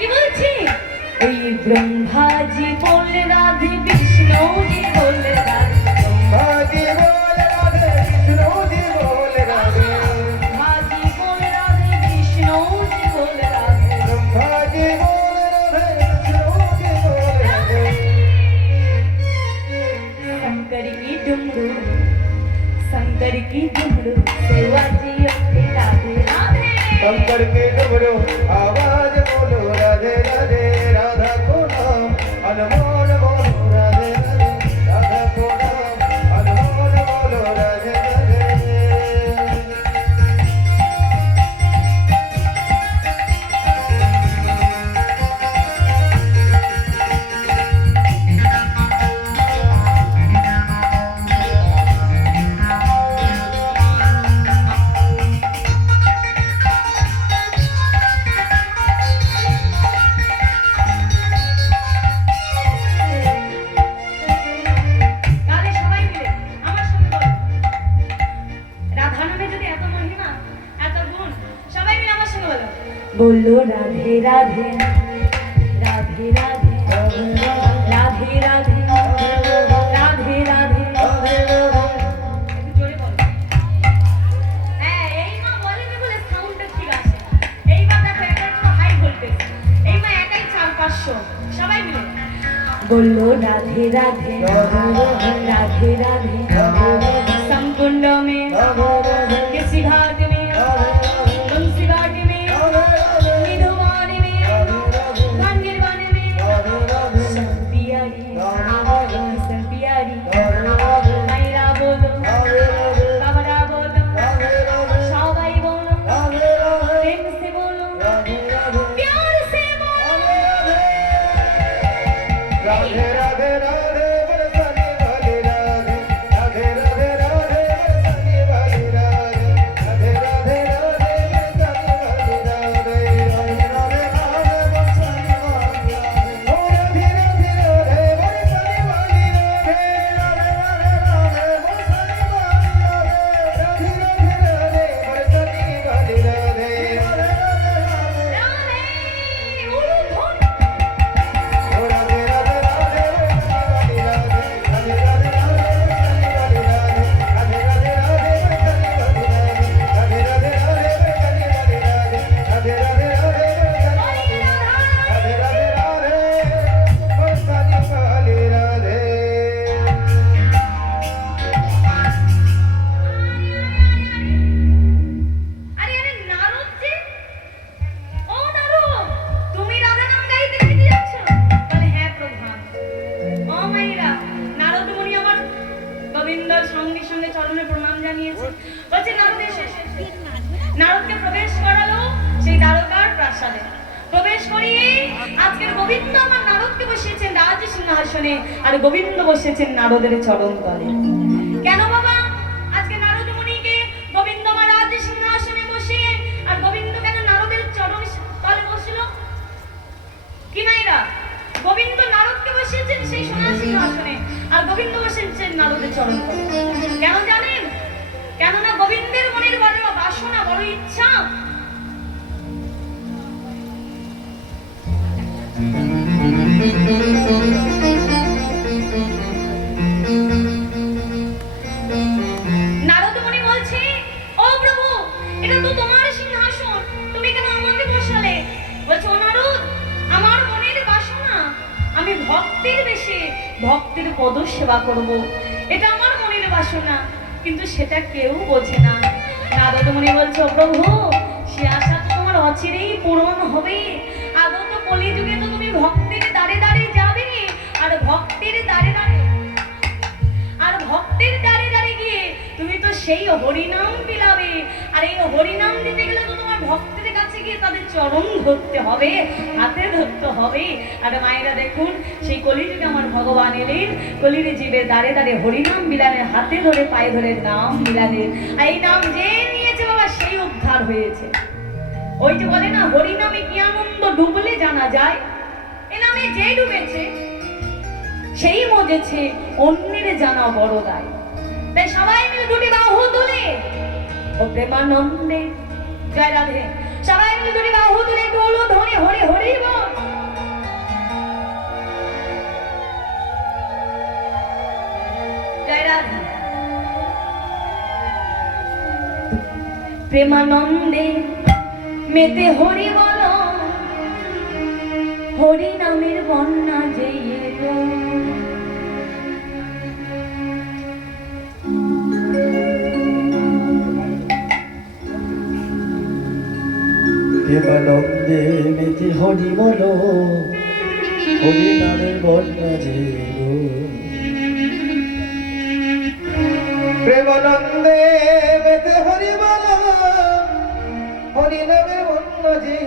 কি বলছি? ওই ব্রহ্মাজি বলে রাধে, বিষ্ণুজি বলে রাধে, ব্রহ্মাজি বলে রাধে, বিষ্ণুজি বলে রাধে, ব্রহ্মাজি বলে রাধে, বিষ্ণুজি বলে রাধে, ব্রহ্মাজি বলে রাধে, বিষ্ণুজি বলে রাধে। शंकर की डुमरू, शंकर की डुमरू, सेवाजी ओके राधे राधे। शंकर के डमरू आवाज बोलो राधे राधे, राधा को नाम अनमोल बोलो राधे राधे, राधा को नाम अनमोल बोलो राधे राधे। তাহলে সবাই মিলে আমার সঙ্গে বলো, রাধা নামে যদি এত মহিমা, এত গুণ, সবাই মিলে আমার সঙ্গে বলো, বলো রাধে রাধে, রাধে রাধে, রাধে রাধে, রাধে রাধে। একটু জোরে বলো। হ্যাঁ, এই মা বলেনি বলে সাউন্ডটা ঠিক আছে। এইবার দেখো এটা একটু হাই ভোল্টেজ। এই মা একাই 4-500, সবাই মিলে বললো রাধে রাধে, রাধে রাধে, संकुंड में, किसी घाट में, तुलसी घाट में, निधुवानी में, भांगीरवानी में, सब प्यारी, सब प्यारी, मायरा बोलो, बाबरा बोलो, सबाई बोलो, प्रेम से बोलो, प्यार से बोलो। राधे राधे राधे बरसाने वाली राधे, राधे राधे राधे बरसाने वाली राधे, राधे राधे राधे बरसाने वाली राधे, राधे राधे राधे बरसाने वाली राधे, ओ राधे राधे राधे बरसाने वाली राधे, राधे राधे राधे बरसाने वाली राधे, राधे राधे राधे बरसाने वाली राधे, राधे राधे राधे। राधे उलूधुन। ओ राधे राधे राधे बरसाने वाली राधे, राधे राधे राधे बरसाने वाली राधे, राधे राधे राधे बरसाने वाली राधे, राधे राधे राधे बरसाने वाली राधे, राधे राधे राधे बरसाने वाली राधे, राधे राधे राधे बरसाने वाली राधे। আরে আরে নারদ যে, ও নারদ, তুমি রাধা নাম গাইতে গাইতে যাচ্ছ? বলে হ্যাঁ প্রধান। ও মাইরা, নারদ মুনি আমার গোবিন্দর সঙ্গে সঙ্গে চরণে প্রণাম জানিয়েছে। বলছে নারদ এসে, নারদকে প্রবেশ করালো সেই দ্বারকার প্রাসাদে। প্রবেশ করিয়ে আজকের গোবিন্দ আমার নারদকে বসিয়েছেন রাজ সিংহাসনে, আর গোবিন্দ বসেছেন নারদের চরণ তলে। কেন বাবা আজকে নারদ মুনিকে গোবিন্দ আমার রাজ সিংহাসনে বসিয়ে, আর গোবিন্দ কেন নারদের চরণ তলে বসল? কি মাইরা, গোবিন্দ নারদকে বসিয়েছেন সেই সোনার সিংহাসনে, আর গোবিন্দ বসেছেন নারদের চরণ তলে। কেন জানেন? কেননা গোবিন্দের মনের বড় বাসনা, বড় ইচ্ছা, নারদ মুনি বলছে, ও প্রভু, এটা তো তোমার সিংহাসন, তুমি কেন আমাকে বসালে? বলছে, ও নারদ, আমার মনের বাসনা, আমি ভক্তের বেশে ভক্তের পদ সেবা করব, এটা আমার মনের বাসনা, কিন্তু সেটা কেউ বোঝে না। নারদ মুনি বলছে, ও প্রভু, সে আশা তো তোমার অচিরেই পূরণ হবে। আগত কলিযুগে তো তুমি ভক্তের দ্বারে দ্বারে যাবে, আর ভক্তের দ্বারে দ্বারে, আর ভক্তের দ্বারে দ্বারে গিয়ে তুমি তো সেই হরিনাম বিলাবে, আর এই হরিনাম দিতে গেলে তো তোমার ভক্তের কাছে গিয়ে তাদের চরণ ধরতে হবে, হাতে ধরতে হবে। আর মায়েরা দেখুন, সেই কলিযুগে আমার ভগবান এলেন, কলির জীবের দ্বারে দ্বারে হরিনাম বিলানের, হাতে ধরে পায়ে ধরে নাম বিলানের, আর এই নাম যে নিয়েছে বাবা সেই উদ্ধার হয়েছে। ওই যে বলে না, হরিনামে কি আনন্দ ডুবলে জানা যায়, এ নামে যে ডুবেছে সেই মজেছে, অন্যের জানা বড় দায়। তাই সবাই মিলে দুটি বাহু তুলে ও প্রেমানন্দে জয় রাধে, সবাই মিলে দুটি বাহু তুলে একটু হলো ধরে হরে হরি বল। প্রেমানন্দে মেতে হরি বল, হরি নামের বন্যা যে এলো। প্রেমানন্দে মেতে হরি বল, হরি নামের বন্যা যে এলো। প্রেমানন্দে মেতে হরি বল, হরি নামে বন্য যে